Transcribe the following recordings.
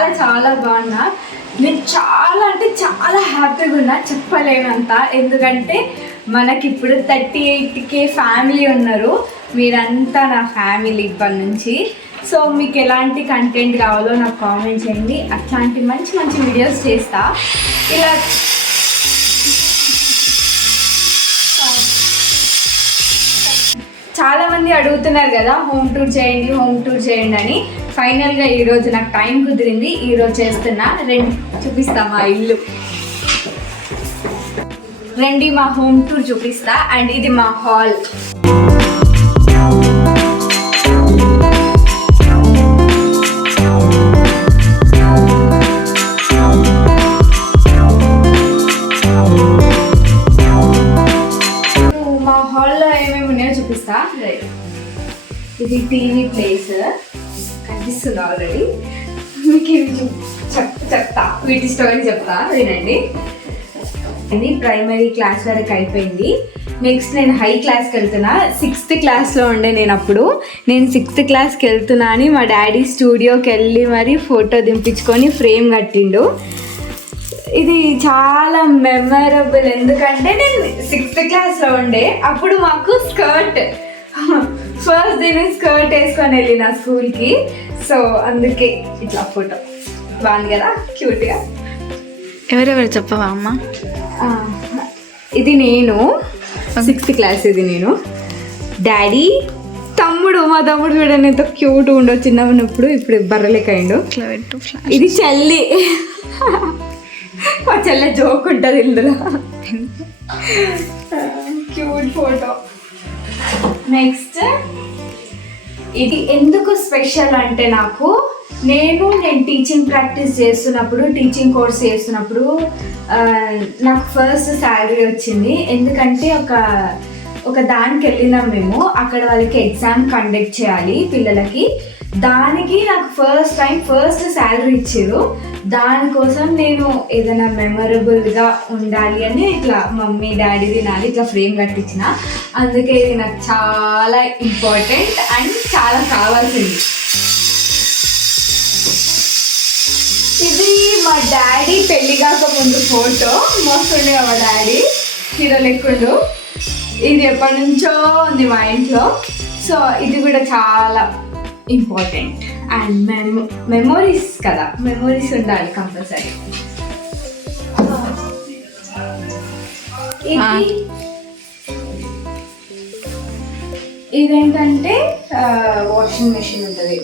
చాలా చాలా బాగున్నా. నేను చాలా అంటే చాలా హ్యాపీగా ఉన్నా, చెప్పలేనంత. ఎందుకంటే మనకి ఇప్పుడు 38K ఫ్యామిలీ ఉన్నారు. మీరంతా నా ఫ్యామిలీ ఇప్పటి నుంచి. సో మీకు ఎలాంటి కంటెంట్ కావాలో నాకు కామెంట్ చేయండి. అట్లాంటి మంచి మంచి వీడియోస్ చేస్తా. ఇలా చాలామంది అడుగుతున్నారు కదా హోమ్ టూర్ చేయండి అని. ఫైనల్గా ఈరోజు నాకు టైం కుదిరింది, ఈరోజు చేస్తున్నా. చూపిస్తా మా ఇల్లు, రండి మా హోమ్ టూర్ చూపిస్తా. అండ్ ఇది మా హాల్. మా హాల్లో ఏమేమి ఉన్నాయో చూపిస్తా. ఇది టీవీ ప్లేస్ కనిపిస్తుంది ఆల్రెడీ మీకు. ఇవి చెప్తా, వీటి స్టోరీ చెప్తా, వినండి. ఇది ప్రైమరీ క్లాస్ వరకు అయిపోయింది. నెక్స్ట్ నేను హై క్లాస్కి వెళ్తున్నా. 6th క్లాస్లో ఉండే నేను అప్పుడు. నేను 6th క్లాస్కి వెళ్తున్నా అని మా డాడీ స్టూడియోకి వెళ్ళి మరి ఫోటో దింపించుకొని ఫ్రేమ్ కట్టిండు. ఇది చాలా మెమరబుల్. ఎందుకంటే నేను 6th క్లాస్లో ఉండే అప్పుడు. మాకు స్కర్ట్ ఫస్ట్ నేను స్కర్ట్ వేసుకొని వెళ్ళిన స్కూల్కి. సో అందుకే ఇట్లా ఫోటో బాగుంది కదా, క్యూట్గా. ఎవరెవరు చెప్పవా అమ్మ? ఇది నేను 6th క్లాస్. ఇది నేను, డాడీ, తమ్ముడు. మా తమ్ముడు చూడండి ఎంత క్యూట్ ఉండో చిన్న ఉన్నప్పుడు. ఇప్పుడు బర్రెలెక్కయిండు. ఇది చెల్లి. మా చెల్లె జోక్ ఉంటుంది ఇందులో. Cute photo. నెక్స్ట్ ఇది ఎందుకు స్పెషల్ అంటే నేను టీచింగ్ ప్రాక్టీస్ చేస్తున్నప్పుడు, టీచింగ్ కోర్స్ చేస్తున్నప్పుడు నాకు ఫస్ట్ శాలరీ వచ్చింది. ఎందుకంటే ఒక దానికి వెళ్ళినాం మేము. అక్కడ వాళ్ళకి ఎగ్జామ్ కండక్ట్ చేయాలి పిల్లలకి. దానికి నాకు ఫస్ట్ శాలరీ ఇచ్చారు. దానికోసం నేను ఏదైనా మెమరబుల్గా ఉండాలి అని ఇట్లా మమ్మీ డాడీది నాది ఇట్లా ఫ్రేమ్ కట్టించిన. అందుకే ఇది నాకు చాలా ఇంపార్టెంట్ అండ్ చాలా కావాల్సింది. ఇది మా డాడీ పెళ్లి కాక ముందు ఫోటో. మస్తుండే మా డాడీ, హీరో లెక్కుండు. ఇది ఎప్పటి నుంచో ఉంది మా ఇంట్లో. సో ఇది కూడా చాలా ఇంపార్టెంట్ అండ్ మెమోరీస్ కదా, మెమోరీస్ ఉండాలి కంపల్సరీ. ఇదేంటంటే వాషింగ్ మెషిన్ ఉంటుంది.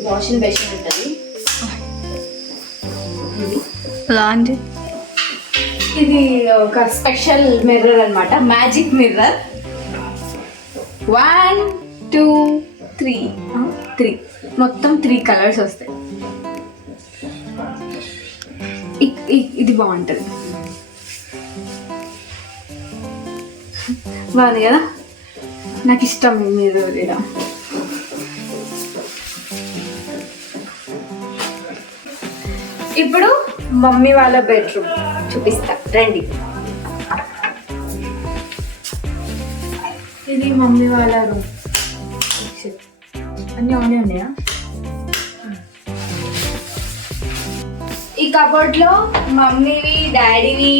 ఇది ఒక స్పెషల్ మిర్రర్ అన్నమాట, మ్యాజిక్ మిర్రర్. 1 2 3 మొత్తం 3 కలర్స్ వస్తాయి. ఇది బాగుంటుంది, బాగుంది కదా, నాకు ఇష్టం మిర్రర్. ఇలా ఇప్పుడు మమ్మీ వాళ్ళ బెడ్రూమ్ చూపిస్తా, రండి. ఇది మమ్మీ వాళ్ళ రూమ్. అన్నీ ఆనే ఉన్నాయా? ఈ కబోర్డ్లో మమ్మీవి, డాడీవి,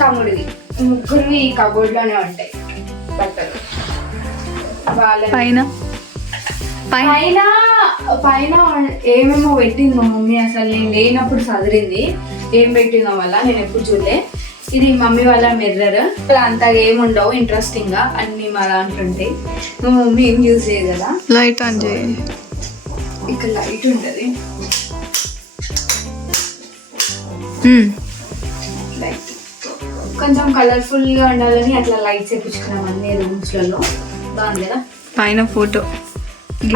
తమ్ముడివి, ముగ్గురివి ఈ కబోర్డ్లోనే ఉంటాయి బట్టలు. పైన ఏమేమో పెట్టింది మా మమ్మీ. అసలు నేను లేనప్పుడు చదిరింది ఏం పెట్టిందో వల్ల నేను ఎప్పుడు చూడలే. ఇది మమ్మీ వాళ్ళ మిర్రర్. అంతగా ఏముండవు ఇంట్రెస్టింగ్గా, అన్నీ మా దాంట్లో ఉంటాయి. మా మమ్మీ ఏం యూజ్ చేయదు కదా. లైట్ ఆన్ చేయి. ఇక్కడ లైట్ ఉంటుంది, లైట్ కొంచెం కలర్ఫుల్గా ఉండాలని అట్లా లైట్స్ వేయించుకున్నాం అన్ని రూమ్స్లలో. బాగుంది కదా. పైన ఫోటో,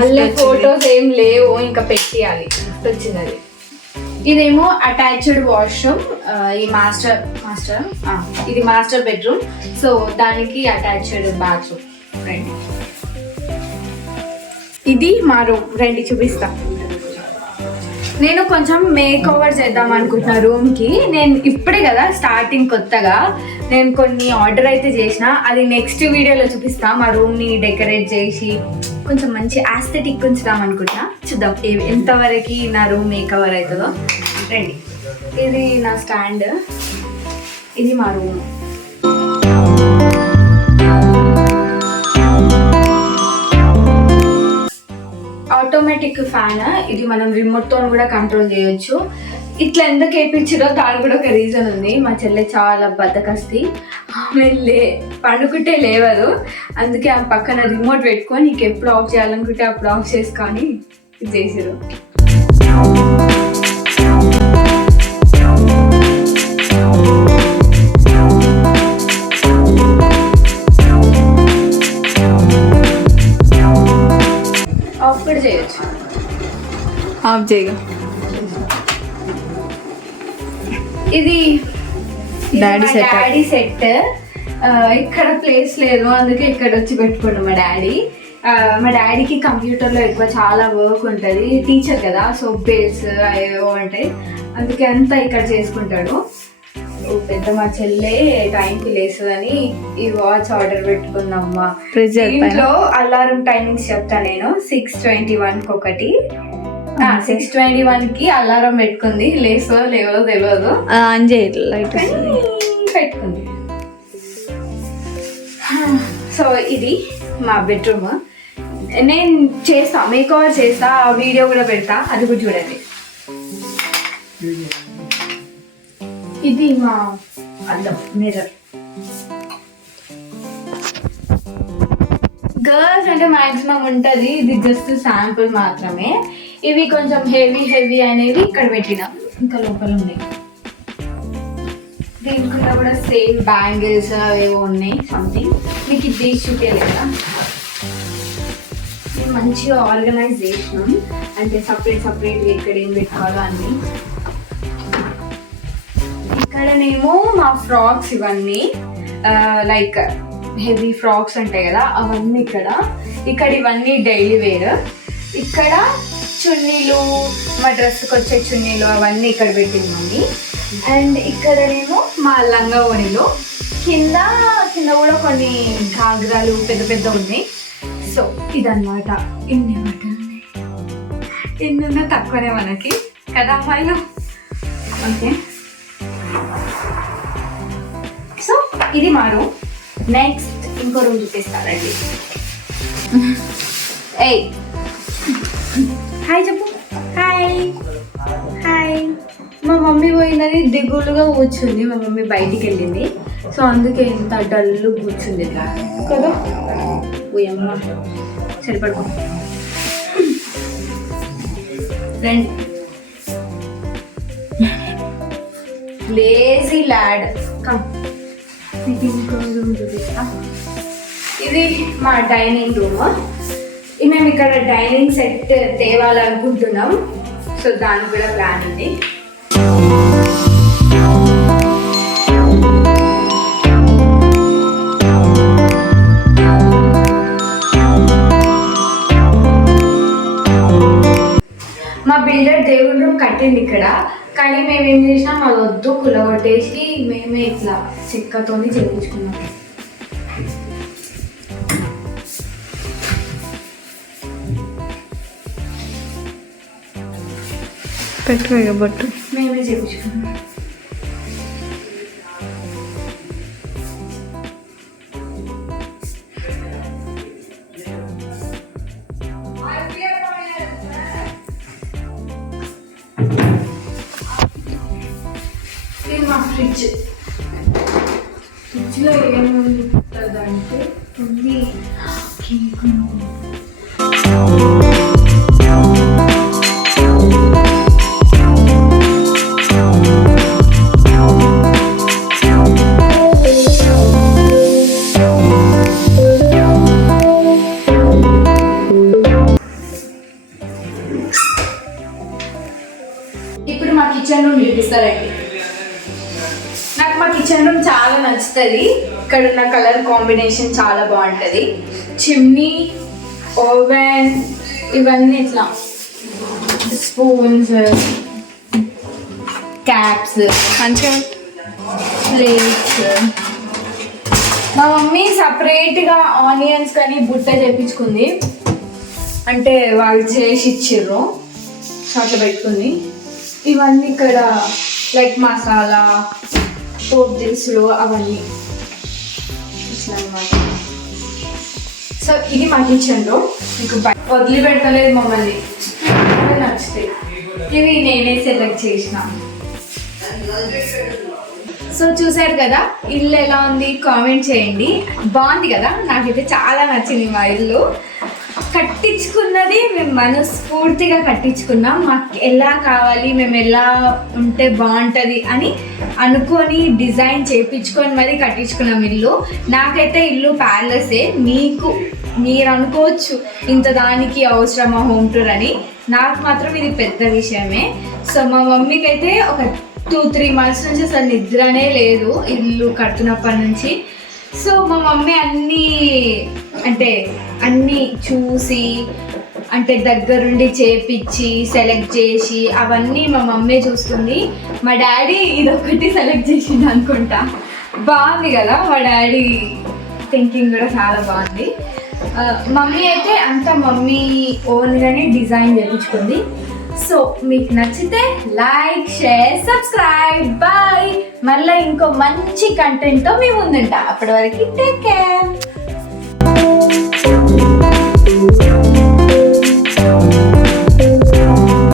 అలా ఫొటోస్ ఏం లేవు, ఇంకా పెట్టియాలి. గిఫ్ట్ వచ్చింది అది. ఇదేమో అటాచ్డ్ వాష్రూమ్. ఈ ఇది మాస్టర్ బెడ్రూమ్. సో దానికి అటాచ్డ్ బాత్రూమ్. రండి, ఇది మా రూమ్. రండి చూపిస్తా. నేను కొంచెం మేక్ ఓవర్ చేద్దాం అనుకుంటున్నా రూమ్కి. నేను ఇప్పుడే కదా స్టార్టింగ్ కొత్తగా నేను కొన్ని ఆర్డర్ అయితే చేసిన. అది నెక్స్ట్ వీడియోలో చూపిస్తా. మా రూమ్ని డెకరేట్ చేసి కొంచెం మంచి ఆస్థెటిక్ ఉంచుదాం అనుకుంటున్నా. చూద్దాం ఎంతవరకు నా రూమ్ మేక్ ఓవర్ అవుతుందో. రండి. ఇది నా స్టాండ్, ఇది మా రూమ్. ఆటోమేటిక్ ఫ్యాన్, ఇది మనం రిమోట్ తో కూడా కంట్రోల్ చేయొచ్చు. ఇట్లా ఎందుకు వేయించారో దాని కూడా ఒక రీజన్ ఉంది. మా చెల్లె చాలా బద్దకస్తి, ఆమె పండుకుంటే లేవదు. అందుకే ఆమె పక్కన రిమోట్ పెట్టుకొని నీకు ఎప్పుడు ఆఫ్ చేయాలనుకుంటే అప్పుడు ఆఫ్ చేసుకొని ఇది చేసారు. ఆఫ్ కూడా చేయొచ్చు. ఆఫ్ చేయగా ఇది డాడీ సెట్. ఇక్కడ ప్లేస్ లేదు, అందుకే ఇక్కడ వచ్చి పెట్టుకున్నాం మా డాడీ. మా డాడీకి కంప్యూటర్లో ఎక్కువ చాలా వర్క్ ఉంటుంది, టీచర్ కదా, సో బిల్స్ ఏవో ఉంటాయి, అందుకే అంతా ఇక్కడ చేసుకుంటాడు. పెద్ద మా చెల్లె టైంకి లేస్తుందని ఈ వాచ్ ఆర్డర్ పెట్టుకుందమ్మా. ఇంట్లో అలారం టైమింగ్స్ చెప్తా నేను. 6:21 ఒకటి, 6:21కి అలారం పెట్టుకుంది. లేసో లేవో తెలియదు, ఆన్ చేయట్లేదు పెట్టుకుంది. సో ఇది మా బెడ్రూమ్. నేను చేస్తా, మేక్ ఓవర్ చేస్తా, వీడియో కూడా పెడతా, అది కూడా చూడండి. ఇది మా అద్దం, మిర్రర్. గర్ల్స్ అంటే మాక్సిమం ఉంటుంది, ఇది జస్ట్ శాంపుల్ మాత్రమే. ఇవి కొంచెం హెవీ అనేవి ఇక్కడ పెట్టిన, ఇంకా లోపల ఉన్నాయి. దీనికున్నా కూడా సేమ్ బ్యాంగిల్స్ ఏవో ఉన్నాయి సంథింగ్. మీకు ఇది చూపించలేదా? మేము మంచిగా ఆర్గనైజ్ చేసినాం, అంటే సపరేట్గా ఇక్కడ ఏం పెట్టుకోవాలో అన్నీ. ఇక్కడనేమో మా ఫ్రాక్స్, ఇవన్నీ లైక్ హెవీ ఫ్రాక్స్ ఉంటాయి కదా, అవన్నీ ఇక్కడ ఇవన్నీ డైలీ వేర్. ఇక్కడ చున్నీలు, మా డ్రెస్కి వచ్చే చున్నీలు అవన్నీ ఇక్కడ పెట్టింది మమ్మీ. అండ్ ఇక్కడనేమో మా లంగా ఓణిలు, కింద కూడా కొన్ని ఘాగ్రాలు పెద్ద ఉన్నాయి. సో ఇదన్నమాట. ఇన్ని బట్టలు ఉన్నాయి, ఎన్నున్నా తక్కువనే మనకి కదా అమ్మాయిలు. ఓకే, సో ఇది మా రూమ్. నెక్స్ట్ ఇంకో రూమ్ చూపిస్తానండి. ఏయ్ హాయ్ చెప్పు. హాయ్. మా మమ్మీ పోయిందని దిగులుగా కూర్చుంది. మా మమ్మీ బయటికి వెళ్ళింది, సో అందుకే ఇంత డల్లు కూర్చుంది కదా. పోయమ్మ సరిపడుకో రండి. Lazy lad come. ఇది మా డైనింగ్ రూమ్. మేము ఇక్కడ డైనింగ్ సెట్ తేవాలనుకుంటున్నాం, సో దానికి కూడా ప్లాన్ ఉంది. మా బిల్డర్ దేవుడి రూమ్ కట్టింది ఇక్కడ, కానీ మేము ఏం చేసినాం, అది వద్దు కులగొట్టేసి మేమే ఇట్లా చెక్కతోని చేయించుకున్నాం. పెట్టుగా బట్టు మేమే చేయించుకున్నాం. ఇది మా ఫ్రిడ్జ్లో ఏముంటుందంటే ఉంది కేక్. ఇప్పుడు మా కిచెన్ రూమ్ చూపిస్తారండి. నాకు మా కిచెన్ రూమ్ చాలా నచ్చుతుంది. ఇక్కడ ఉన్న కలర్ కాంబినేషన్ చాలా బాగుంటుంది. చిమ్నీ, ఓవెన్, ఇవన్నీ ఇట్లా స్పూన్స్, క్యాప్స్, మంచిగా ప్లేట్స్. మా మమ్మీ సపరేట్గా ఆనియన్స్ కానీ బుట్ట చేయించుకుంది, అంటే వాళ్ళు చేసి ఇచ్చిర్రు, సో అట్లా పెట్టుకుంది. ఇవన్నీ ఇక్కడ లైక్ మసాలా పోపు దినుసులు అవన్నీ ఇట్లా అన్నమాట. సో ఇది మా కిచెన్లో మీకు వదిలిపెట్టలేదు మమ్మల్ని, నచ్చుతాయి. ఇవి నేనే సెలెక్ట్ చేసిన. సో చూసారు కదా ఇల్లు ఎలా ఉంది కామెంట్ చేయండి. బాగుంది కదా, నాకైతే చాలా నచ్చింది మా ఇల్లు. కట్టించుకున్నది మేము మనస్ఫూర్తిగా కట్టించుకున్నాం. మాకు ఎలా కావాలి, మేము ఎలా ఉంటే బాగుంటుంది అని అనుకొని డిజైన్ చేయించుకొని మరి కట్టించుకున్నాం ఇల్లు. నాకైతే ఇల్లు ప్యాలెసే. మీరు అనుకోవచ్చు ఇంత దానికి అవసరమా హోమ్ టూర్ అని. నాకు మాత్రం ఇది పెద్ద విషయమే. సో మా మమ్మీకి అయితే ఒక 2-3 months నుంచి అసలు నిద్రనే లేదు ఇల్లు కడుతున్నప్పటి నుంచి. సో మా మమ్మీ అన్నీ చూసి అంటే దగ్గరుండి చేపించి సెలెక్ట్ చేసి అవన్నీ మా మమ్మీ చూస్తుంది. మా డాడీ ఇదొకటి సెలెక్ట్ చేసింది అనుకుంటా. బాగుంది కదా, మా డాడీ థింకింగ్ కూడా చాలా బాగుంది. మమ్మీ అయితే అంతా మమ్మీ ఓన్గానే డిజైన్ చేయించుకుంది. సో మీకు నచ్చితే లైక్, షేర్, సబ్స్క్రైబ్. బాయ్. మళ్ళీ ఇంకో మంచి కంటెంట్తో మీ ముందుంటా. అప్పటి వరకు టేక్ కేర్.